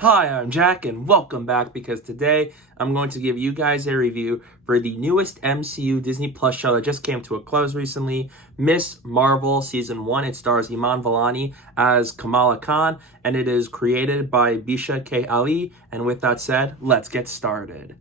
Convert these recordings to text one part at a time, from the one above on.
Hi, I'm Jack, and welcome back because today I'm going to give you guys a review for the newest MCU Disney Plus show that just came to a close recently, Miss Marvel Season 1. It stars Iman Vellani as Kamala Khan, and it is created by Bisha K. And with that said, let's get started.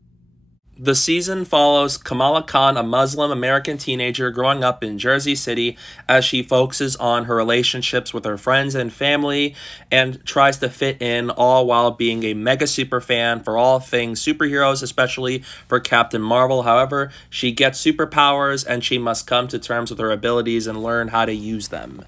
The season follows Kamala Khan, a Muslim American teenager growing up in Jersey City, as she focuses on her relationships with her friends and family and tries to fit in, all while being a mega super fan for all things superheroes, especially for Captain Marvel. However, she gets superpowers and she must come to terms with her abilities and learn how to use them.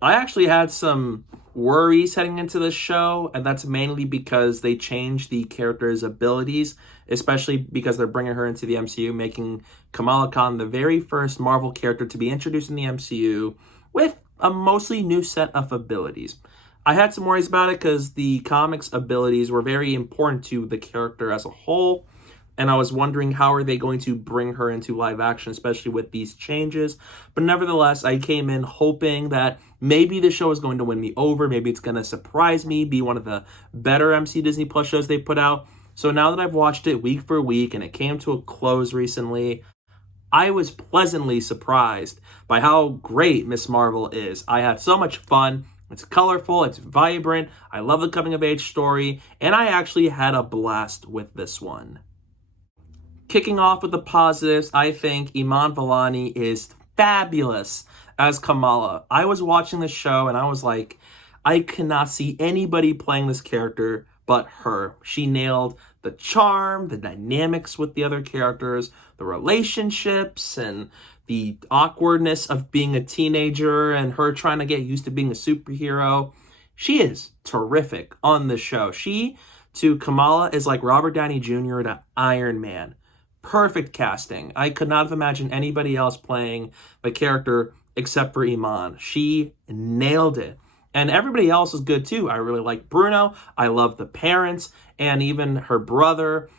I actually had some worries heading into this show, and that's mainly because they changed the character's abilities, especially because they're bringing her into the MCU, making Kamala Khan the very first Marvel character to be introduced in the MCU with a mostly new set of abilities. I had some worries about it because the comics abilities were very important to the character as a whole, and I was wondering how are they going to bring her into live action, especially with these changes. But nevertheless, I came in hoping that maybe the show is going to win me over. Maybe it's going to surprise me, be one of the better MCU Disney Plus shows they put out. So now that I've watched it week for week and it came to a close recently, I was pleasantly surprised by how great Miss Marvel is. I had so much fun. It's colorful, it's vibrant, I love the coming of age story, and I actually had a blast with this one. Kicking off with the positives, I think Iman Vellani is fabulous as Kamala. I was watching the show and I was like, I cannot see anybody playing this character but her. She nailed the charm, the dynamics with the other characters, the relationships, and the awkwardness of being a teenager and her trying to get used to being a superhero. She is terrific on the show. She, to Kamala, is like Robert Downey Jr. to Iron Man. Perfect casting. I could not have imagined anybody else playing the character except for Iman. She nailed it. And everybody else is good too. I really like Bruno. I love the parents and even her brother.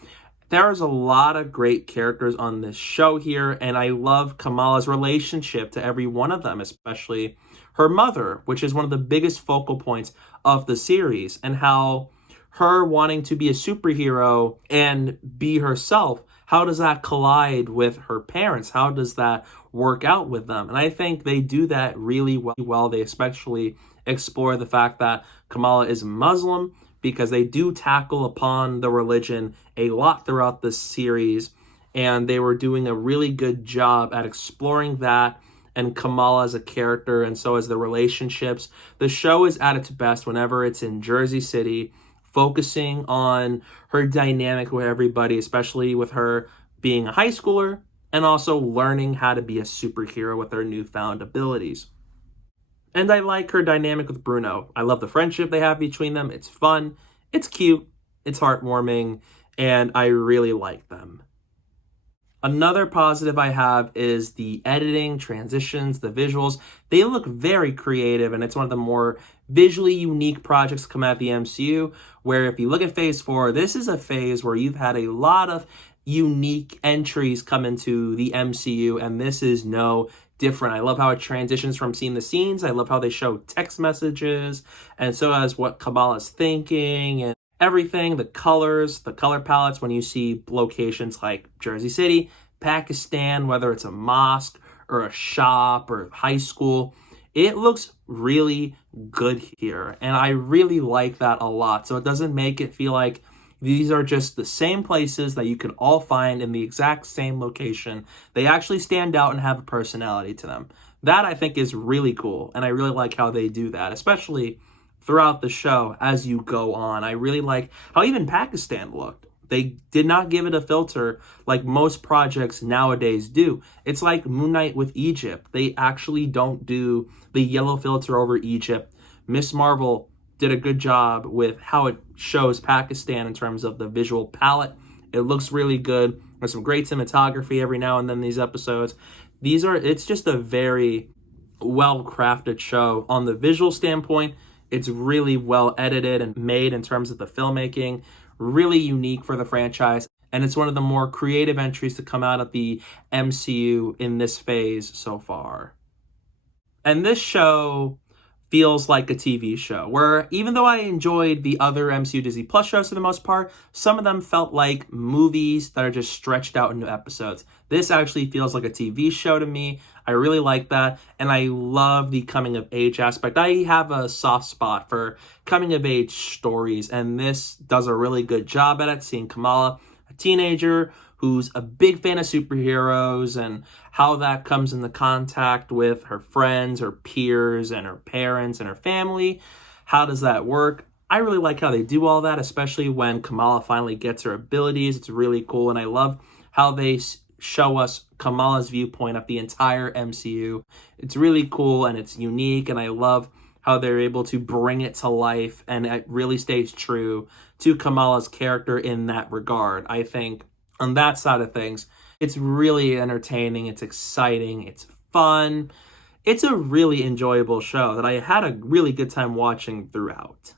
There's a lot of great characters on this show here, and I love Kamala's relationship to every one of them, especially her mother, which is one of the biggest focal points of the series, and how her wanting to be a superhero and be herself, how does that collide with her parents? How does that work out with them? And I think they do that really well. They especially explore the fact that Kamala is Muslim because they do tackle upon the religion a lot throughout the series. And they were doing a really good job at exploring that and Kamala as a character and so as the relationships. The show is at its best whenever it's in Jersey City, focusing on her dynamic with everybody, especially with her being a high schooler and also learning how to be a superhero with her newfound abilities. And I like her dynamic with Bruno. I love the friendship they have between them. It's fun, it's cute, it's heartwarming, and I really like them. Another positive I have is the editing, transitions, the visuals. They look very creative, and it's one of the more visually unique projects come out of the MCU, where if you look at Phase 4, this is a phase where you've had a lot of unique entries come into the MCU, and this is no different. I love how it transitions from scene to scenes. I love how they show text messages, and so as what Kamala's thinking, and everything, the colors, the color palettes, when you see locations like Jersey City, Pakistan, whether it's a mosque or a shop or high school, it looks really good here. And I really like that a lot. So it doesn't make it feel like these are just the same places that you can all find in the exact same location. They actually stand out and have a personality to them. That I think is really cool. And I really like how they do that, especially throughout the show as you go on. I really like how even Pakistan looked. They did not give it a filter like most projects nowadays do. It's like Moon Knight with Egypt. They actually don't do the yellow filter over Egypt. Miss Marvel did a good job with how it shows Pakistan in terms of the visual palette. It looks really good. There's some great cinematography every now and then in these episodes. It's just a very well-crafted show. On the visual standpoint, it's really well edited and made in terms of the filmmaking, really unique for the franchise, and it's one of the more creative entries to come out of the MCU in this phase so far. And this show feels like a TV show, where even though I enjoyed the other MCU Disney Plus shows for the most part, some of them felt like movies that are just stretched out into episodes. This actually feels like a TV show to me. I really like that, and I love the coming of age aspect. I have a soft spot for coming of age stories, and this does a really good job at it, seeing Kamala, a teenager who's a big fan of superheroes, and how that comes into contact with her friends, her peers, and her parents, and her family. How does that work? I really like how they do all that, especially when Kamala finally gets her abilities. It's really cool, and I love how they show us Kamala's viewpoint of the entire MCU. It's really cool, and it's unique, and I love how they're able to bring it to life, and it really stays true to Kamala's character in that regard. I think on that side of things, it's really entertaining, it's exciting, it's fun. It's a really enjoyable show that I had a really good time watching throughout.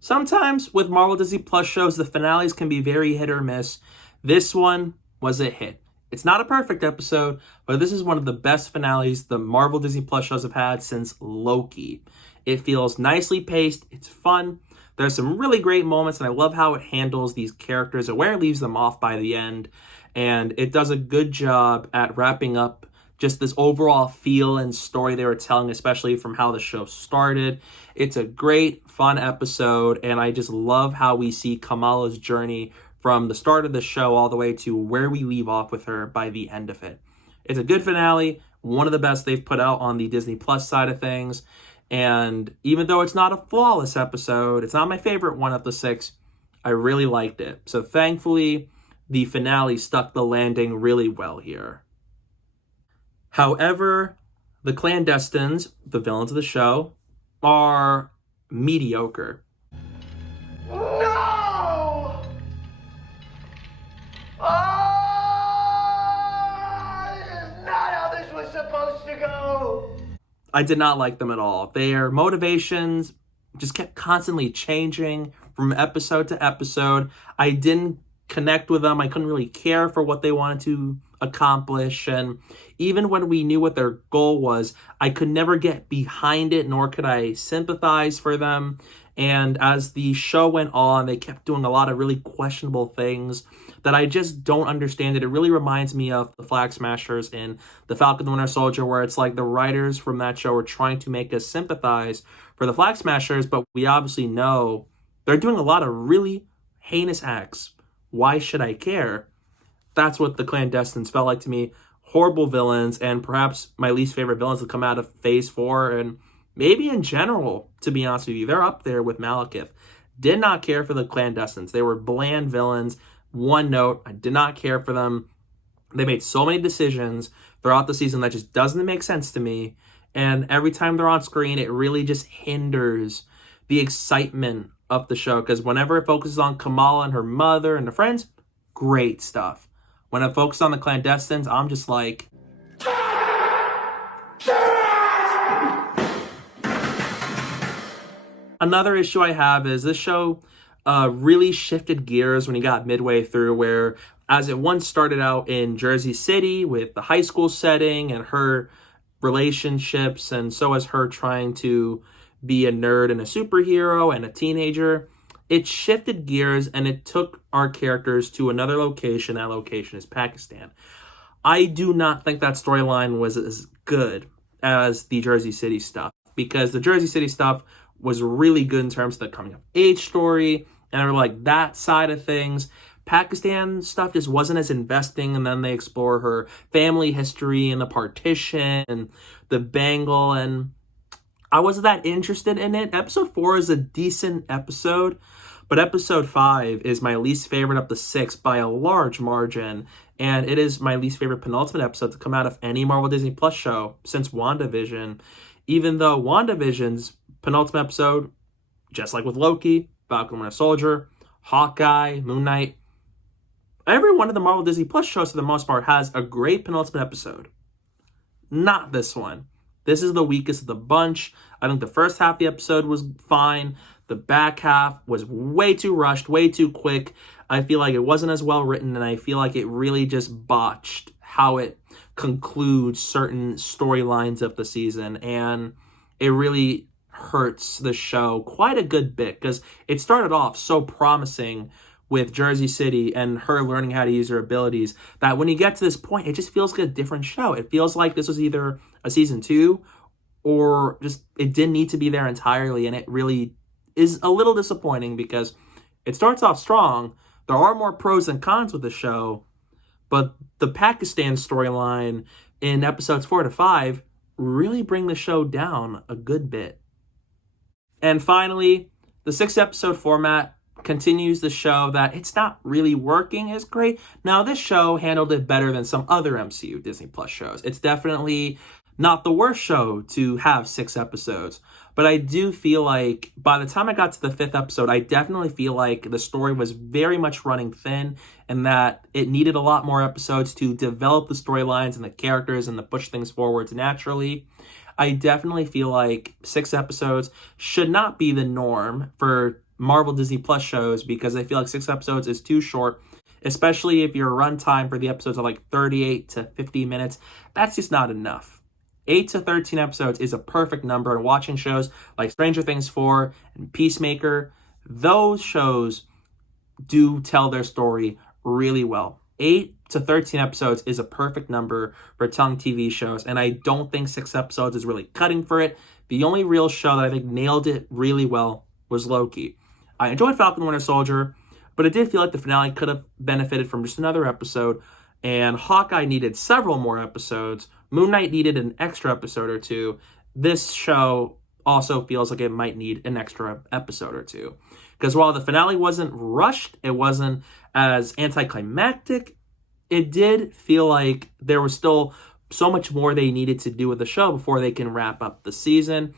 Sometimes with Marvel Disney Plus shows, the finales can be very hit or miss. This one was a hit. It's not a perfect episode, but this is one of the best finales the Marvel Disney Plus shows have had since Loki. It feels nicely paced, it's fun. There's some really great moments, and I love how it handles these characters and where it leaves them off by the end. And it does a good job at wrapping up just this overall feel and story they were telling, especially from how the show started. It's a great, fun episode, and I just love how we see Kamala's journey from the start of the show all the way to where we leave off with her by the end of it. It's a good finale, one of the best they've put out on the Disney Plus side of things. And even though it's not a flawless episode, it's not my favorite one of the 6, I really liked it. So thankfully, the finale stuck the landing really well here. However, the clandestines, the villains of the show, are mediocre. No! This is not how this was supposed to go! I did not like them at all. Their motivations just kept constantly changing from episode to episode. I didn't connect with them. I couldn't really care for what they wanted to accomplish. And even when we knew what their goal was, I could never get behind it, nor could I sympathize for them. And as the show went on, they kept doing a lot of really questionable things that I just don't understand. It really reminds me of the Flag Smashers in The Falcon and the Winter Soldier, where it's like the writers from that show are trying to make us sympathize for the Flag Smashers, but we obviously know they're doing a lot of really heinous acts. Why should I care? That's what the clandestines felt like to me. Horrible villains, and perhaps my least favorite villains to come out of Phase 4, and maybe in general, to be honest with you. They're up there with Malekith. Did not care for the clandestines. They were bland villains. One note, I did not care for them. They made so many decisions throughout the season that just doesn't make sense to me. And every time they're on screen, it really just hinders the excitement of the show. Because whenever it focuses on Kamala and her mother and her friends, great stuff. When it focuses on the clandestines, I'm just like... Another issue I have is this show really shifted gears when he got midway through, where as it once started out in Jersey City with the high school setting and her relationships, and so as her trying to be a nerd and a superhero and a teenager, it shifted gears and it took our characters to another location. That location is Pakistan. I do not think that storyline was as good as the Jersey City stuff, because the Jersey City stuff was really good in terms of the coming of age story and I like that side of things. Pakistan stuff just wasn't as investing, and then they explore her family history and the partition and the Bengal, and I wasn't that interested in it. Episode 4 is a decent episode, but episode 5 is my least favorite of the 6 by a large margin, and it is my least favorite penultimate episode to come out of any Marvel Disney Plus show since WandaVision, even though WandaVision's penultimate episode, just like with Loki, Falcon and Winter Soldier, Hawkeye, Moon Knight, every one of the Marvel Disney Plus shows for the most part has a great penultimate episode. Not this one. This is the weakest of the bunch. I think the first half of the episode was fine. The back half was way too rushed, way too quick. I feel like it wasn't as well written, and I feel like it really just botched how it concludes certain storylines of the season. And it really hurts the show quite a good bit, because it started off so promising with Jersey City and her learning how to use her abilities, that when you get to this point, it just feels like a different show. It feels like this was either a season 2 or just it didn't need to be there entirely, and it really is a little disappointing because it starts off strong. There are more pros and cons with the show, but the Pakistan storyline in episodes 4 to 5 really bring the show down a good bit. And finally, the 6-episode format continues to show that it's not really working as great. Now, this show handled it better than some other MCU Disney Plus shows. It's definitely not the worst show to have 6 episodes, but I do feel like by the time I got to the 5th episode, I definitely feel like the story was very much running thin and that it needed a lot more episodes to develop the storylines and the characters and to push things forwards naturally. I definitely feel like 6 episodes should not be the norm for Marvel Disney Plus shows, because I feel like 6 episodes is too short, especially if your runtime for the episodes are like 38 to 50 minutes. That's just not enough. 8 to 13 episodes is a perfect number, and watching shows like Stranger Things 4 and Peacemaker, those shows do tell their story really well. 8 to 13 episodes is a perfect number for telling TV shows, and I don't think 6 episodes is really cutting for it. The only real show that I think nailed it really well was Loki. I enjoyed Falcon and Winter Soldier, but it did feel like the finale could have benefited from just another episode, and Hawkeye needed several more episodes. Moon Knight needed an extra episode or 2. This show also feels like it might need an extra episode or 2. Because while the finale wasn't rushed, it wasn't as anticlimactic, it did feel like there was still so much more they needed to do with the show before they can wrap up the season.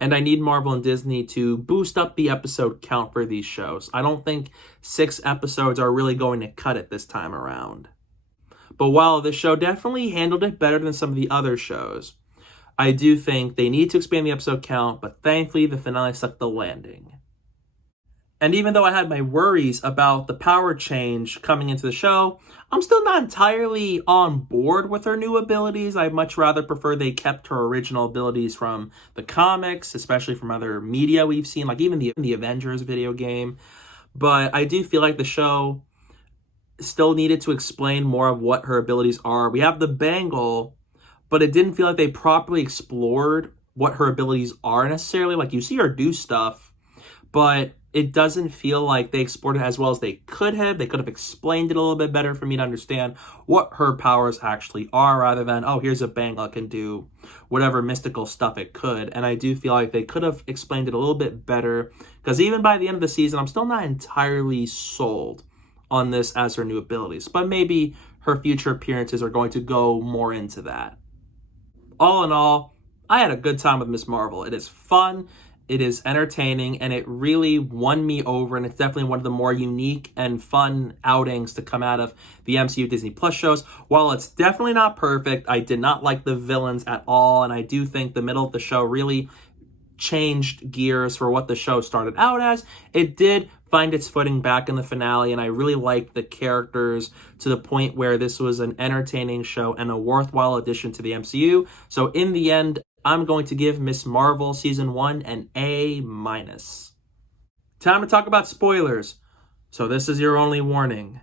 And I need Marvel and Disney to boost up the episode count for these shows. I don't think 6 episodes are really going to cut it this time around. But while this show definitely handled it better than some of the other shows, I do think they need to expand the episode count, but thankfully the finale stuck the landing. And even though I had my worries about the power change coming into the show, I'm still not entirely on board with her new abilities. I'd much rather prefer they kept her original abilities from the comics, especially from other media we've seen, like even the Avengers video game. But I do feel like the show still needed to explain more of what her abilities are. We have the bangle, but it didn't feel like they properly explored what her abilities are necessarily. Like, you see her do stuff, but it doesn't feel like they explored it as well as they could have. They could have explained it a little bit better for me to understand what her powers actually are, rather than, oh, here's a bangle, it can do whatever mystical stuff it could. And I do feel like they could have explained it a little bit better, because even by the end of the season, I'm still not entirely sold on this as her new abilities. But maybe her future appearances are going to go more into that. All in all, I had a good time with Ms. Marvel. It is fun, it is entertaining, and it really won me over, and it's definitely one of the more unique and fun outings to come out of the MCU Disney Plus shows. While it's definitely not perfect, I did not like the villains at all, and I do think the middle of the show really changed gears for what the show started out as. It did find its footing back in the finale, and I really liked the characters to the point where this was an entertaining show and a worthwhile addition to the MCU. So in the end, I'm going to give Ms. Marvel Season 1 an A-. Time to talk about spoilers. So this is your only warning.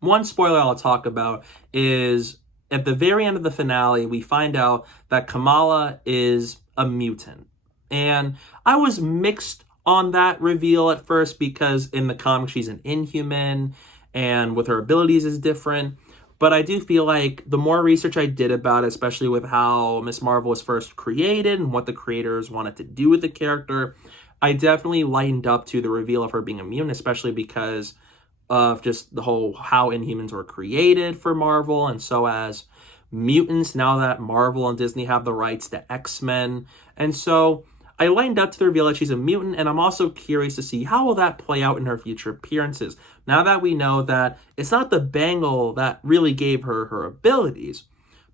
One spoiler I'll talk about is at the very end of the finale, we find out that Kamala is a mutant. And I was mixed on that reveal at first, because in the comics she's an Inhuman and with her abilities is different. But I do feel like the more research I did about it, especially with how Ms. Marvel was first created and what the creators wanted to do with the character, I definitely lightened up to the reveal of her being immune, especially because of just the whole how Inhumans were created for Marvel, and so as mutants now that Marvel and Disney have the rights to X-Men. And so I lightened up to the reveal that she's a mutant, and I'm also curious to see how will that play out in her future appearances. Now that we know that it's not the bangle that really gave her her abilities,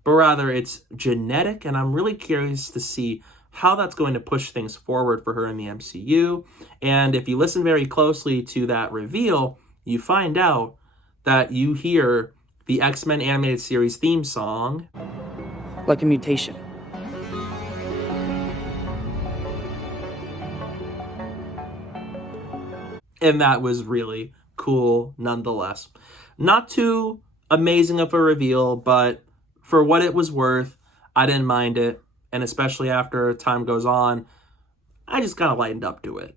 but rather it's genetic, and I'm really curious to see how that's going to push things forward for her in the MCU. And if you listen very closely to that reveal, you find out that you hear the X-Men animated series theme song. like a mutation. And that was really cool nonetheless. Not too amazing of a reveal, but for what it was worth, I didn't mind it. And especially after time goes on, I just kind of lightened up to it.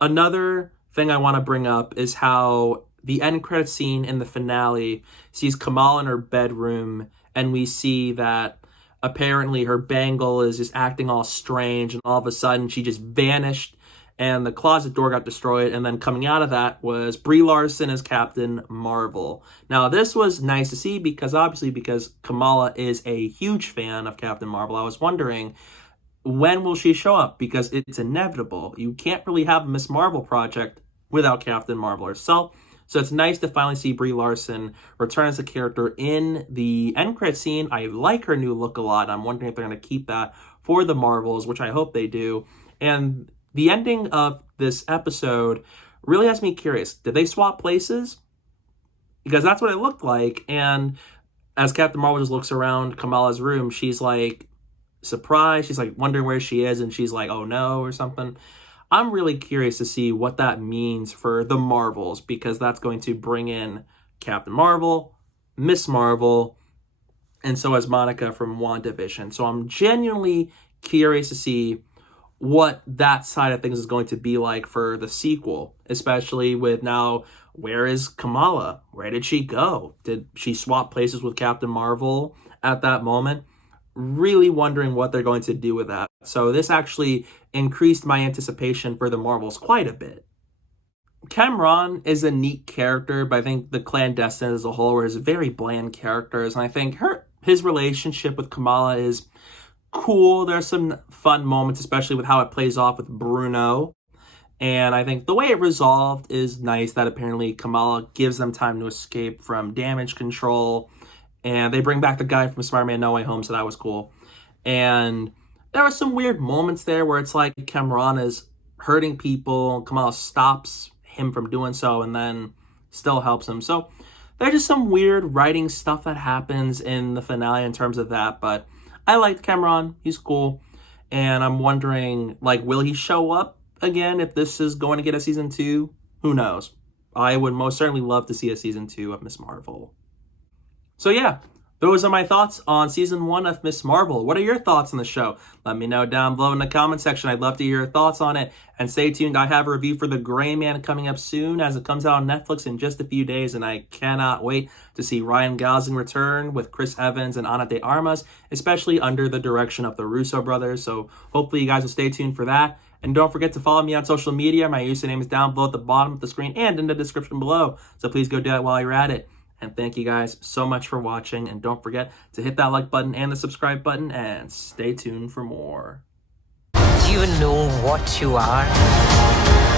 Another thing I want to bring up is how the end credit scene in the finale sees Kamala in her bedroom, and we see that apparently her bangle is just acting all strange, and all of a sudden she just vanished, and the closet door got destroyed, and then coming out of that was Brie Larson as Captain Marvel. Now, this was nice to see because Kamala is a huge fan of Captain Marvel. I was wondering, when will she show up? Because it's inevitable. You can't really have a Miss Marvel project without Captain Marvel herself. So it's nice to finally see Brie Larson return as a character in the end credit scene. I like her new look a lot. I'm wondering if they're going to keep that for the Marvels, which I hope they do. And the ending of this episode really has me curious. Did they swap places? Because that's what it looked like. And as Captain Marvel just looks around Kamala's room, she's like surprised. She's like wondering where she is. And she's like, oh no, or something. I'm really curious to see what that means for the Marvels, because that's going to bring in Captain Marvel, Miss Marvel, and so is Monica from WandaVision. So I'm genuinely curious to see what that side of things is going to be like for the sequel, especially with now, where is Kamala? Where did she go? Did she swap places with Captain Marvel at that moment? Really wondering what they're going to do with that. So this actually increased my anticipation for the Marvels quite a bit. Cameron is a neat character, but I think the clandestines as a whole are very bland characters, and I think his relationship with Kamala is cool. There's some fun moments, especially with how it plays off with Bruno. And I think the way it resolved is nice, that apparently Kamala gives them time to escape from damage control. And they bring back the guy from Spider-Man No Way Home, so that was cool. And there are some weird moments there where it's like Cameron is hurting people. Kamala stops him from doing so and then still helps him. So there's just some weird writing stuff that happens in the finale in terms of that. But I liked Cameron. He's cool. And I'm wondering, like, will he show up again if this is going to get a season 2? Who knows? I would most certainly love to see a season 2 of Miss Marvel. So yeah, those are my thoughts on season 1 of Miss Marvel. What are your thoughts on the show? Let me know down below in the comment section. I'd love to hear your thoughts on it. And stay tuned. I have a review for The Gray Man coming up soon, as it comes out on Netflix in just a few days. And I cannot wait to see Ryan Gosling return with Chris Evans and Ana de Armas, especially under the direction of the Russo brothers. So hopefully you guys will stay tuned for that. And don't forget to follow me on social media. My username is down below at the bottom of the screen and in the description below. So please go do that while you're at it. And thank you guys so much for watching. And don't forget to hit that like button and the subscribe button. And stay tuned for more. You know what you are?